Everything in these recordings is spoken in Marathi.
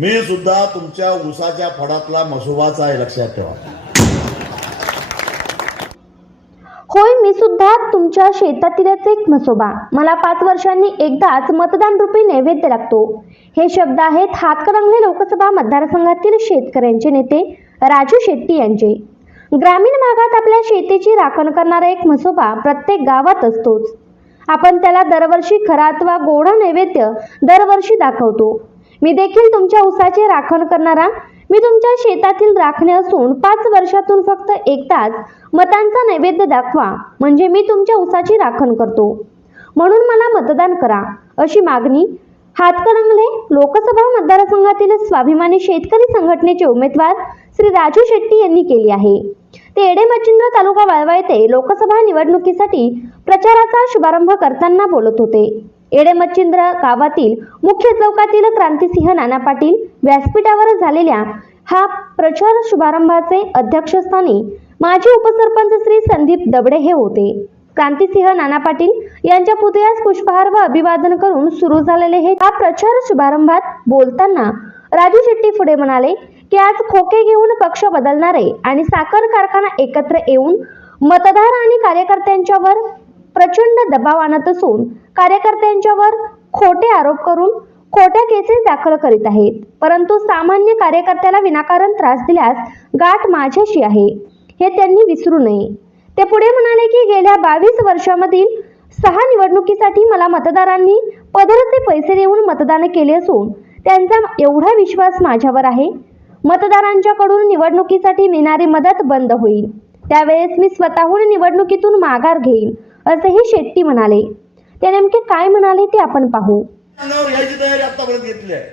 मी सुद्धा तुमच्या उसाच्या फडातला मसोबाचा आहे लक्षात ठेवा. होय मी सुद्धा तुमच्या शेतातीलच एक मसोबा. मला पाच वर्षांनी एकदाच मतदान रूपी नैवेद्य लागतो. हे शब्द आहेत हातकरंगले लोकसभा मतदारसंघातील शेतकऱ्यांचे नेते राजू शेट्टी यांचे. ग्रामीण भागात आपल्या शेतीची राखण करणारा एक मसोबा प्रत्येक गावात असतोच. आपण त्याला दरवर्षी खरा अथवा गोडा नैवेद्य दरवर्षी दाखवतो. मी देखील तुमच्या ऊसाचे राखण करणारा मी तुमच्या शेतातील राखणे असून पाच वर्षातून फक्त एकदाच मतांचा नैवेद्य दाखवा. म्हणजे मी तुमच्या ऊसाची राखण करतो. म्हणून मला मतदान करा. अशी मागणी हातकणंगले लोकसभा मतदारसंघातील स्वाभिमानी शेतकरी संघटनेचे उमेदवार श्री राजू शेट्टी यांनी केली आहे. ते एडे मच्छिंद्र तालुका वाळवा येथे लोकसभा निवडणुकीसाठी प्रचाराचा शुभारंभ करताना बोलत होते. एडेमच्छिंद्र गावातील मुख्य चौकातील क्रांतिसिंह नाना पाटील व्यासपीठावर झालेल्या हा प्रचार शुभारंभाचे अध्यक्षस्थानी माजी उपसरपंच श्री संदीप दबडे हे होते. क्रांतिसिंह नाना पाटील यांच्या पुतळ्यास पुष्पहार व अभिवादन करून सुरू झालेले हे हा प्रचार शुभारंभात बोलताना राजू शेट्टी पुढे म्हणाले की आज खोके घेऊन पक्ष बदलणारे आणि साखर कारखाना एकत्र येऊन मतदार आणि कार्यकर्त्यांच्यावर प्रचंड दबाव आणत असून कार्यकर्त्यांच्यावर खोटे आरोप करून खोट्या केसेस दाखल करीत आहेत. परंतु सामान्य कार्यकर्त्याला विनाकारण त्रास दिल्यास गाठ माझ्याशी आहे. हे त्यांनी विसरू नये. ते पुढे म्हणाले की गेल्या बावीस वर्षामधील सहा निवडणुकीसाठी मला मतदारांनी पदरचे पैसे देऊन मतदान केले असून त्यांचा एवढा विश्वास माझ्यावर आहे. मतदारांच्याकडून निवडणुकीसाठी मिळणारी मदत बंद होईल. त्यावेळेस मी स्वतःहून निवडणुकीतून माघार घेईन असेही शेट्टी म्हणाले. ते नेमके काय म्हणाले ते आपण पाहू. घ्यायची तयारी आतापर्यंत घेतली आहे.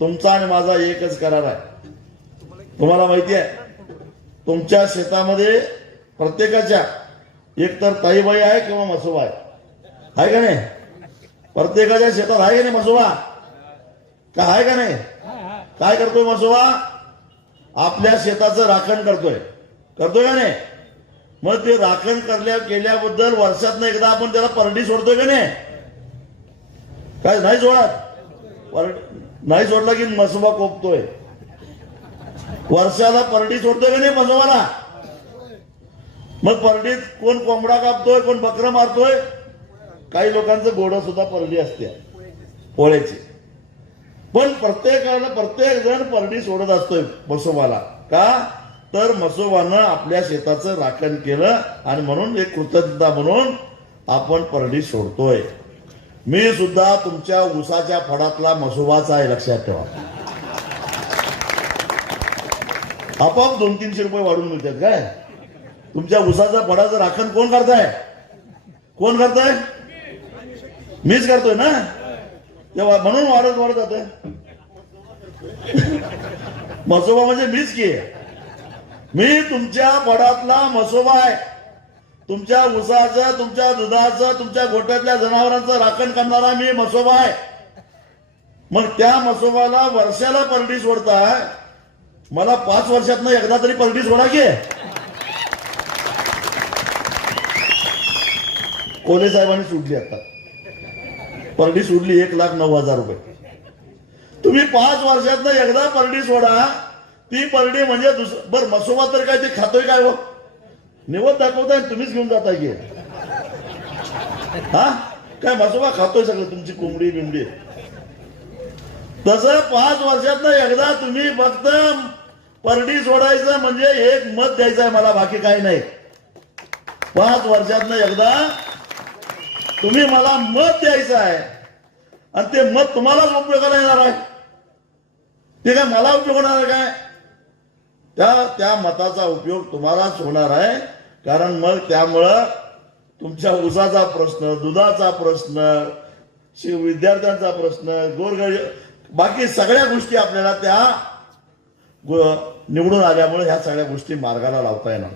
तुमचा आणि माझा एकच करार आहे. तुम्हाला माहिती आहे तुमच्या शेतामध्ये प्रत्येकाच्या एक तर ताईबाई आहे किंवा मसोबा आहे. आहे का नाही? प्रत्येकाच्या शेतात आहे का नाही मसोबा का आहे का नाही? काय करतोय मसोबा आपल्या शेताचं राखण करतोय. करतोय का नाही? मग ते राखण करल्या केल्याबद्दल वर्षात एकदा आपण त्याला परडी सोडतोय का नाही? काय नाही सोडत? नाही सोडला की मसोबा कोपतोय. वर्षाला परडी सोडतोय का नाही मसोबाला? मग परडीत कोण कोंबडा कापतोय कोण बकरं मारतोय? काही लोकांचं घोडं सुद्धा परडी असते. पोळ्याची. पण प्रत्येकाला प्रत्येक जण परडी सोडत असतोय मसोबाला. का? तर मसोबानं आपल्या शेताचं राखण केलं आणि म्हणून एक कृतज्ञता म्हणून आपण परडी सोडतोय. मी सुद्धा तुमच्या उसाच्या फडातला मसोबाचा आहे लक्षात ठेवा. आपोआप दोन तीनशे रुपये वाढून मिळतात काय? तुमच्या उसाचा फडाचं राखण कोण करताय? कोण करताय? मीच करतोय ना? तेव्हा म्हणून वाढत वाढत जात मसोबा म्हणजे मीच की? मी तुमच्या बडातला मसोबा आहे. तुमच्या उसाचं तुमच्या दुधाचं तुमच्या गोट्यातल्या जनावरांचं राखण करणारा मी मसोबा आहे. मग त्या मसोबाला वर्षाला परडी सोडताय मला पाच वर्षातनं एकदा तरी परडी सोडा की? कोले साहेबांनी सुटली आता. परडी सोडली एक लाख नऊ हजार रुपये. तुम्ही पाच वर्षातनं एकदा परडी सोडा. ती परडी म्हणजे दुसरं बरं मसोबा तर काय ते खातोय काय हो? निवड दाखवताय तुम्हीच घेऊन जाताय की. हा? काय मसोबा खातोय सगळं तुमची कोंबडी बिंबडी. तसं पाच वर्षातनं एकदा तुम्ही फक्त परडी सोडायचं म्हणजे एक मत द्यायचं आहे मला बाकी काही नाही. पाच वर्षातनं एकदा तुम्ही मला मत द्यायचं आहे आणि ते मत तुम्हालाच उपयोगाला येणार आहे. ते काय मला उपयोग होणार आहे काय? त्या त्या मताचा उपयोग तुम्हालाच होणार आहे. कारण मग त्यामुळं तुमच्या उसाचा प्रश्न दुधाचा प्रश्न शि- विद्यार्थ्यांचा प्रश्न गोरगरी बाकी सगळ्या गोष्टी आपल्याला त्या निवडून आल्यामुळे ह्या सगळ्या गोष्टी मार्गाला लावता येणार.